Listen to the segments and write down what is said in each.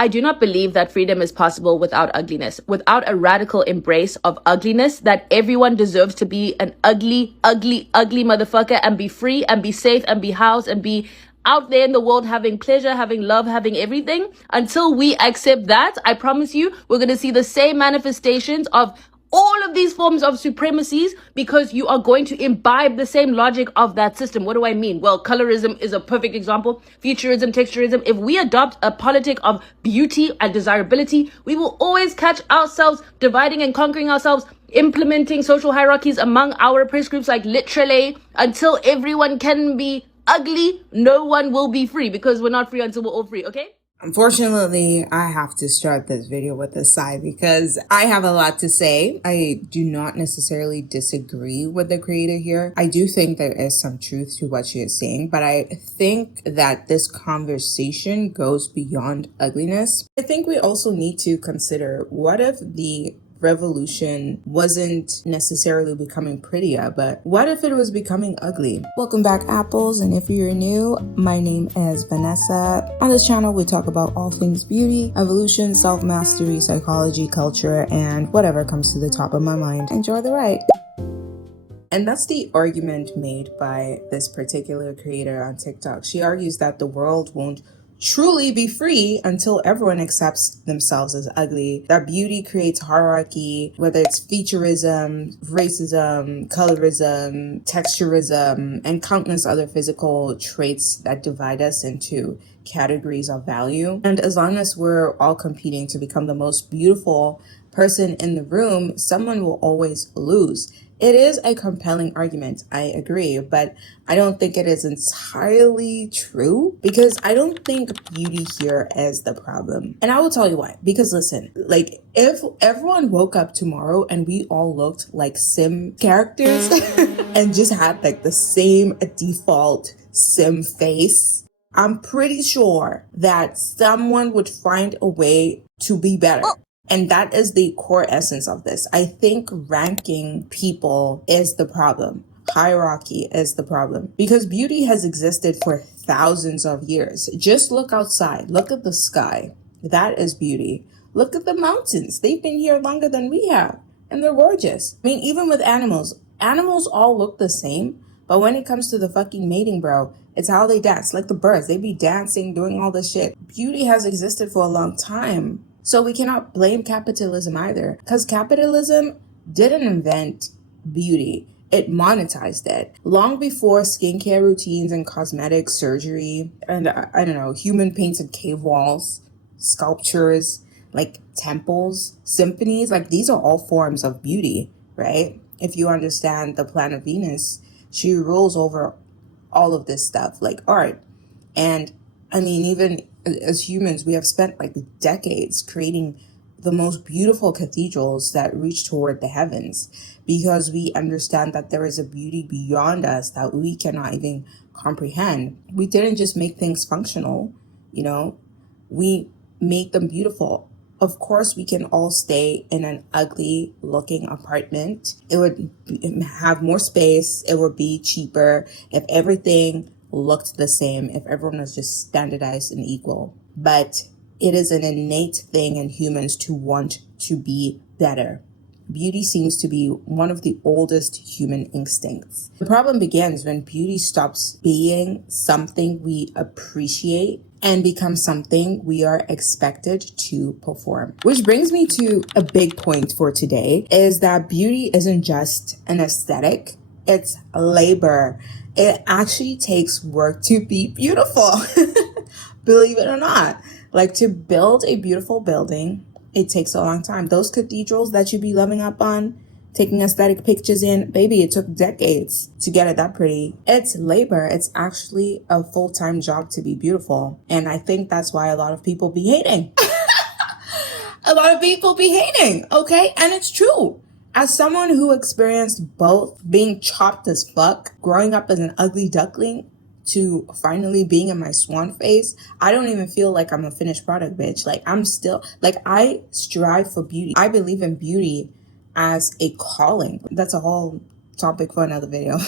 I do not believe that freedom is possible without ugliness, without a radical embrace of ugliness, that everyone deserves to be an ugly, ugly, ugly motherfucker and be free and be safe and be housed and be out there in the world having pleasure, having love, having everything. Until we accept that, I promise you, we're going to see the same manifestations of all of these forms of supremacies, because you are going to imbibe the same logic of that system. What do I mean? Well, colorism is a perfect example. Futurism, texturism. If we adopt a politic of beauty and desirability, we will always catch ourselves dividing and conquering ourselves, implementing social hierarchies among our oppressed groups, like literally until everyone can be ugly. No one will be free, because we're not free until we're all free, okay? Unfortunately, I have to start this video with a sigh because I have a lot to say. I do not necessarily disagree with the creator here. I do think there is some truth to what she is saying, but I think that this conversation goes beyond ugliness. I think we also need to consider, what if the revolution wasn't necessarily becoming prettier, but what if it was becoming ugly? Welcome back, apples, and if you're new, my name is Vanessa. On this channel we talk about all things beauty, evolution, self-mastery, psychology, culture, and whatever comes to the top of my mind. Enjoy the ride. And that's the argument made by this particular creator on TikTok. She argues that the world won't truly be free until everyone accepts themselves as ugly, that beauty creates hierarchy, whether it's featureism, racism, colorism, texturism, and countless other physical traits that divide us into categories of value. And as long as we're all competing to become the most beautiful person in the room, someone will always lose. It is a compelling argument, I agree, but I don't think it is entirely true, because I don't think beauty here is the problem. And I will tell you why. Because listen, like, if everyone woke up tomorrow and we all looked like sim characters and just had like the same default sim face, I'm pretty sure that someone would find a way to be better. And that is the core essence of this. I think ranking people is the problem. Hierarchy is the problem, because beauty has existed for thousands of years. Just look outside. Look at the sky. That is beauty. Look at the mountains. They've been here longer than we have, and they're gorgeous. I mean, even with animals all look the same, but when it comes to the fucking mating, bro, it's how they dance. Like the birds, they be dancing, doing all this shit. Beauty has existed for a long time. So we cannot blame capitalism either, because capitalism didn't invent beauty. It monetized it. Long before skincare routines and cosmetic surgery and, I don't know, human painted cave walls, sculptures, like temples, symphonies, like these are all forms of beauty, right? If you understand the planet Venus, she rules over all of this stuff, like art. And I mean, even as humans, we have spent like decades creating the most beautiful cathedrals that reach toward the heavens, because we understand that there is a beauty beyond us that we cannot even comprehend. We didn't just make things functional, you know, we made them beautiful. Of course, we can all stay in an ugly looking apartment. It would have more space. It would be cheaper if everything looked the same, if everyone was just standardized and equal. But it is an innate thing in humans to want to be better. Beauty seems to be one of the oldest human instincts. The problem begins when beauty stops being something we appreciate and becomes something we are expected to perform. Which brings me to a big point for today, is that beauty isn't just an aesthetic, it's labor. It actually takes work to be beautiful. Believe it or not. Like, to build a beautiful building, it takes a long time. Those cathedrals that you be loving up on, taking aesthetic pictures in, baby, it took decades to get it that pretty. It's labor. It's actually a full-time job to be beautiful. And I think that's why a lot of people be hating. A lot of people be hating, okay? And it's true. As someone who experienced both being chopped as fuck, growing up as an ugly duckling, to finally being in my swan phase, I don't even feel like I'm a finished product, bitch. Like, I'm still, like, I strive for beauty. I believe in beauty as a calling. That's a whole topic for another video.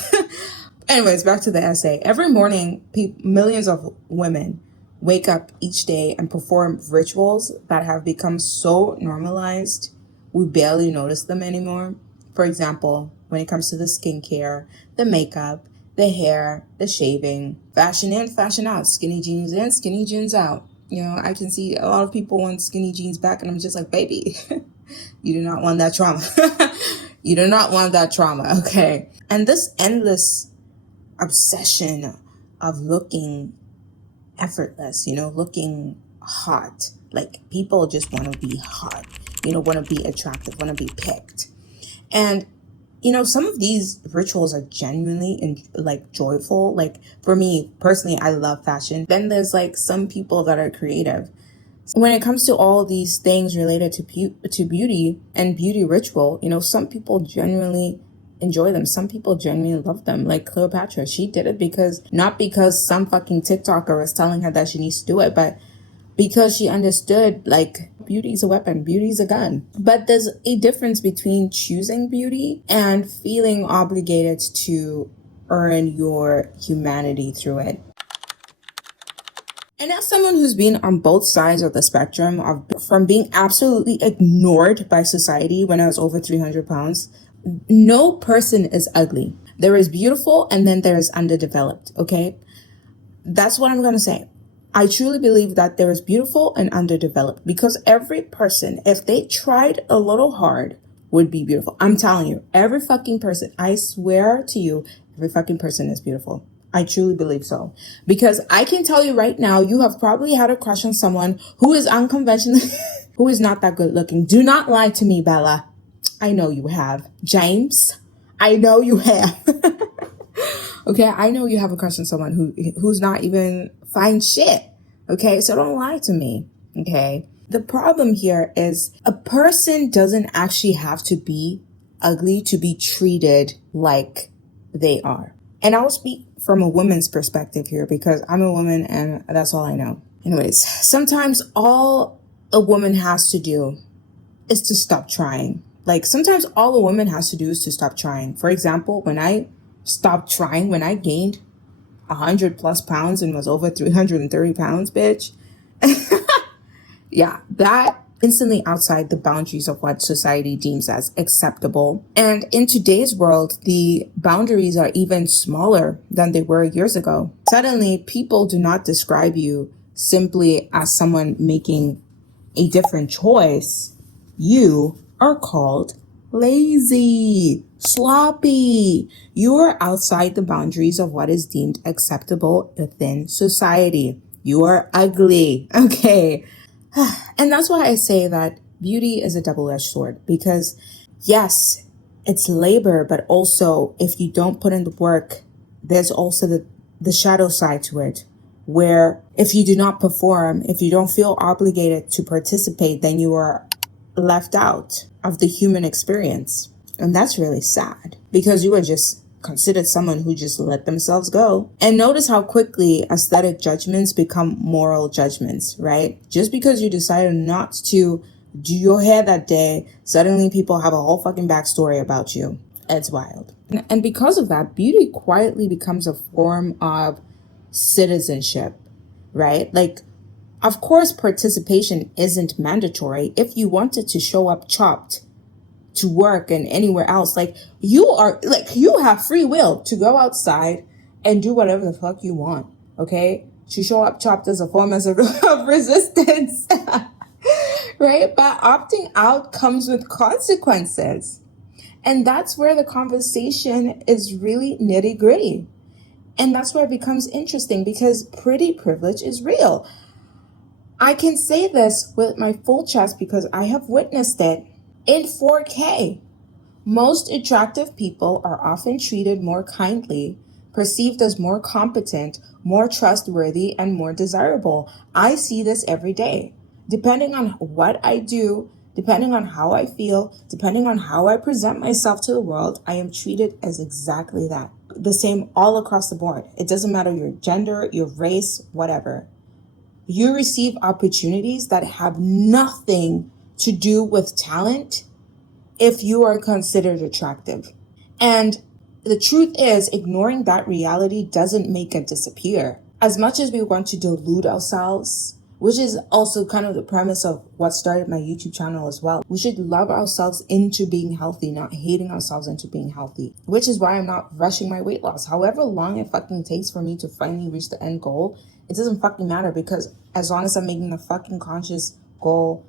Anyways, back to the essay. Every morning, millions of women wake up each day and perform rituals that have become so normalized, we barely notice them anymore. For example, when it comes to the skincare, the makeup, the hair, the shaving, fashion in, fashion out, skinny jeans in, skinny jeans out. You know, I can see a lot of people want skinny jeans back, and I'm just like, baby, you do not want that trauma. You do not want that trauma, okay? And this endless obsession of looking effortless, you know, looking hot. Like, people just want to be hot, you know, want to be attractive, want to be picked. And, you know, some of these rituals are genuinely like joyful. Like, for me personally, I love fashion. Then there's like some people that are creative. When it comes to all these things related to beauty and beauty ritual, you know, some people genuinely enjoy them. Some people genuinely love them. Like Cleopatra, she did it not because some fucking TikToker was telling her that she needs to do it, but because she understood, like, beauty is a weapon, beauty is a gun. But there's a difference between choosing beauty and feeling obligated to earn your humanity through it. And as someone who's been on both sides of the spectrum from being absolutely ignored by society when I was over 300 pounds, no person is ugly. There is beautiful and then there is underdeveloped, okay? That's what I'm going to say. I truly believe that there is beautiful and underdeveloped, because every person, if they tried a little hard, would be beautiful. I'm telling you, every fucking person, I swear to you, every fucking person is beautiful. I truly believe so. Because I can tell you right now, you have probably had a crush on someone who is unconventional, who is not that good looking. Do not lie to me, Bella. I know you have. James, I know you have. Okay, I know you have a crush on someone who's not even fine shit. Okay, so don't lie to me. Okay, the problem here is a person doesn't actually have to be ugly to be treated like they are. And I'll speak from a woman's perspective here because I'm a woman and that's all I know. Anyways, sometimes all a woman has to do is to stop trying. Like, sometimes all a woman has to do is to stop trying. For example, when I stopped trying, when I gained 100 plus pounds and was over 330 pounds, bitch. Yeah, that instantly outside the boundaries of what society deems as acceptable. And in today's world, the boundaries are even smaller than they were years ago. Suddenly, people do not describe you simply as someone making a different choice. You are called lazy, sloppy. You are outside the boundaries of what is deemed acceptable within society. You are ugly. Okay. And that's why I say that beauty is a double-edged sword, because yes, it's labor, but also if you don't put in the work, there's also the shadow side to it, where if you do not perform, if you don't feel obligated to participate, then you are left out of the human experience. And that's really sad, because you are just considered someone who just let themselves go. And notice how quickly aesthetic judgments become moral judgments, right? Just because you decided not to do your hair that day, suddenly people have a whole fucking backstory about you. It's wild. And because of that, beauty quietly becomes a form of citizenship, right? Like, of course, participation isn't mandatory. If you wanted to show up chopped to work and anywhere else, like, you have free will to go outside and do whatever the fuck you want, okay? To show up chopped as a form of resistance, right? But opting out comes with consequences. And that's where the conversation is really nitty gritty. And that's where it becomes interesting, because pretty privilege is real. I can say this with my full chest because I have witnessed it in 4K. Most attractive people are often treated more kindly, perceived as more competent, more trustworthy, and more desirable. I see this every day. Depending on what I do, depending on how I feel, depending on how I present myself to the world, I am treated as exactly that. The same all across the board. It doesn't matter your gender, your race, whatever. You receive opportunities that have nothing to do with talent if you are considered attractive. And the truth is, ignoring that reality doesn't make it disappear. as much as we want to delude ourselves, which is also kind of the premise of what started my YouTube channel as well. We should love ourselves into being healthy, not hating ourselves into being healthy, which is why I'm not rushing my weight loss. However long it fucking takes for me to finally reach the end goal, it doesn't fucking matter, because as long as I'm making the fucking conscious goal,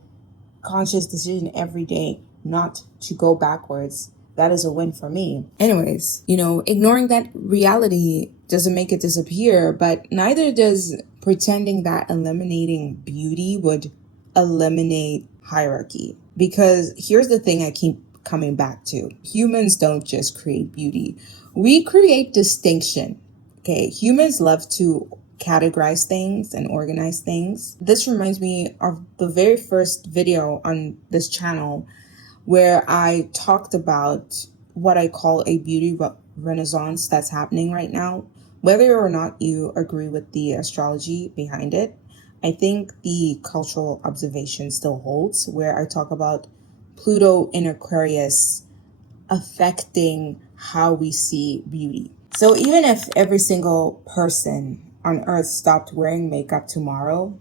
conscious decision every day not to go backwards, that is a win for me. Anyways, ignoring that reality doesn't make it disappear, but neither does pretending that eliminating beauty would eliminate hierarchy. Because here's the thing I keep coming back to. Humans don't just create beauty. We create distinction. Okay, humans love to categorize things and organize things. This reminds me of the very first video on this channel where I talked about what I call a beauty renaissance that's happening right now. Whether or not you agree with the astrology behind it, I think the cultural observation still holds, where I talk about Pluto in Aquarius affecting how we see beauty. So even if every single person on earth stopped wearing makeup tomorrow,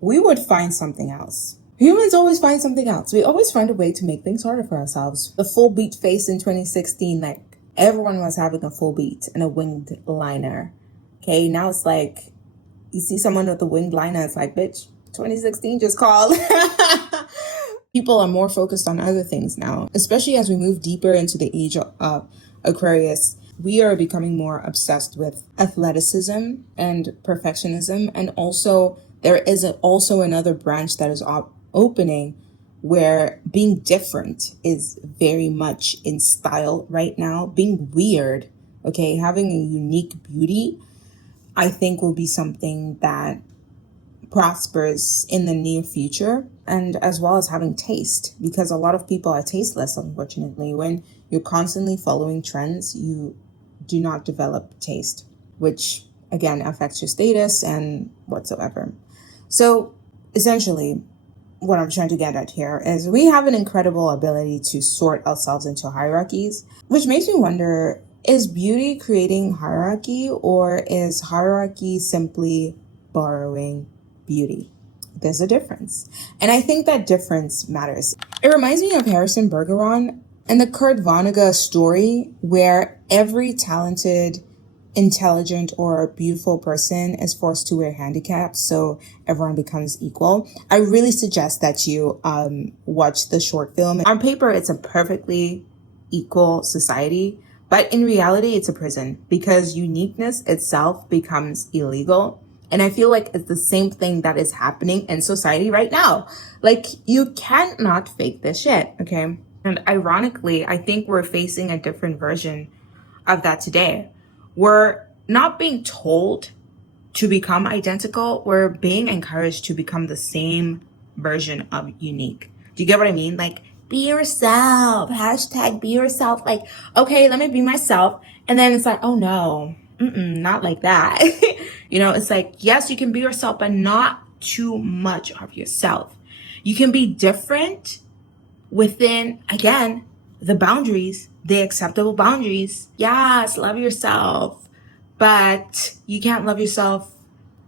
we would find something else. Humans always find something else. We always find a way to make things harder for ourselves. The full beat face in 2016, like everyone was having a full beat and a winged liner. Okay, now it's like, you see someone with a winged liner, it's like, bitch, 2016 just called. People are more focused on other things now, especially as we move deeper into the age of Aquarius. We are becoming more obsessed with athleticism and perfectionism. And also, there is also another branch that is opening where being different is very much in style right now. Being weird, okay, having a unique beauty, I think will be something that prospers in the near future, and as well as having taste, because a lot of people are tasteless, unfortunately. When you're constantly following trends, you do not develop taste, which again affects your status and whatsoever. So essentially, what I'm trying to get at here is we have an incredible ability to sort ourselves into hierarchies, which makes me wonder, is beauty creating hierarchy, or is hierarchy simply borrowing beauty? There's a difference. And I think that difference matters. It reminds me of Harrison Bergeron and the Kurt Vonnegut story, where every talented, intelligent, or beautiful person is forced to wear handicaps so everyone becomes equal. I really suggest that you watch the short film. On paper, it's a perfectly equal society, but in reality, it's a prison, because uniqueness itself becomes illegal. And I feel like it's the same thing that is happening in society right now. Like, you cannot fake this shit, okay? And ironically, I think we're facing a different version of that today. We're not being told to become identical. We're being encouraged to become the same version of unique. Do you get what I mean? Like, be yourself, hashtag be yourself. Like, okay, let me be myself. And then it's like, oh no, not like that. It's like, yes, you can be yourself, but not too much of yourself. You can be different within, again, the boundaries, the acceptable boundaries. Yes, love yourself, but you can't love yourself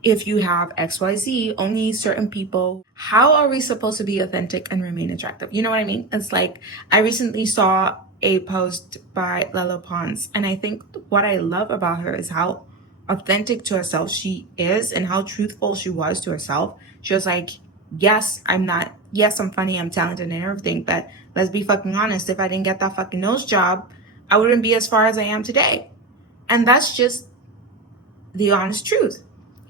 if you have XYZ, only certain people. How are we supposed to be authentic and remain attractive? You know what I mean? It's like, I recently saw a post by Lala Pons, and I think what I love about her is how authentic to herself she is and how truthful she was to herself. She was like, yes, I'm funny, I'm talented and everything, but let's be fucking honest, if I didn't get that fucking nose job, I wouldn't be as far as I am today. And that's just the honest truth.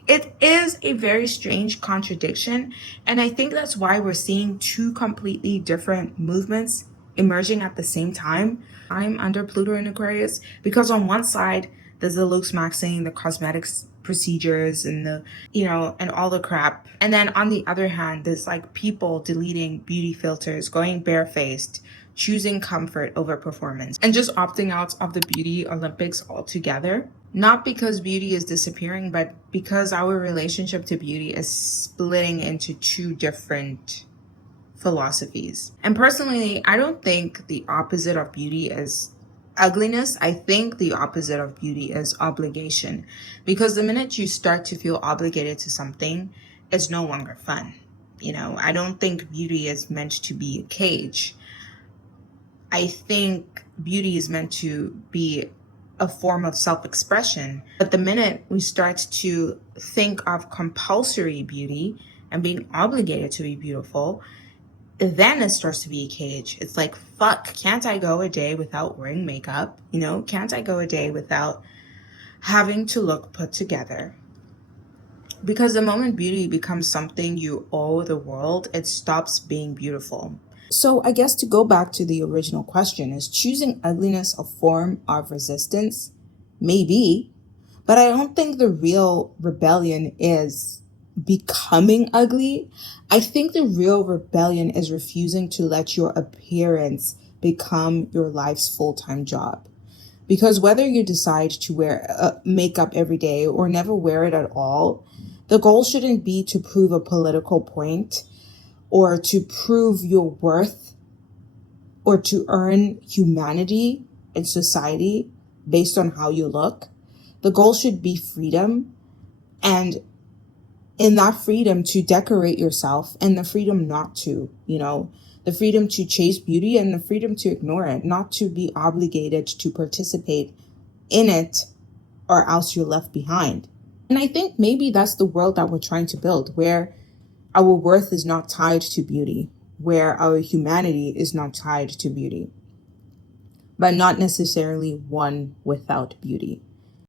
It is a very strange contradiction, and I think that's why we're seeing two completely different movements emerging at the same time. I'm under Pluto in Aquarius, because on one side, there's the looksmaxxing, the cosmetics procedures, and and all the crap. And then on the other hand, there's like people deleting beauty filters, going barefaced, choosing comfort over performance, and just opting out of the beauty Olympics altogether. Not because beauty is disappearing, but because our relationship to beauty is splitting into two different philosophies. And personally, I don't think the opposite of beauty is ugliness, I think the opposite of beauty is obligation. Because the minute you start to feel obligated to something, it's no longer fun. You know, I don't think beauty is meant to be a cage. I think beauty is meant to be a form of self-expression. But the minute we start to think of compulsory beauty and being obligated to be beautiful, then it starts to be a cage. It's like, fuck, can't I go a day without wearing makeup? You know, can't I go a day without having to look put together? Because the moment beauty becomes something you owe the world, it stops being beautiful. So I guess to go back to the original question, is choosing ugliness a form of resistance? Maybe, but I don't think the real rebellion is becoming ugly. I think the real rebellion is refusing to let your appearance become your life's full-time job. Because whether you decide to wear makeup every day or never wear it at all, the goal shouldn't be to prove a political point or to prove your worth or to earn humanity in society based on how you look. The goal should be freedom, and in that freedom to decorate yourself and the freedom not to, you know, the freedom to chase beauty and the freedom to ignore it, not to be obligated to participate in it or else you're left behind. And I think maybe that's the world that we're trying to build, where our worth is not tied to beauty, where our humanity is not tied to beauty, but not necessarily one without beauty.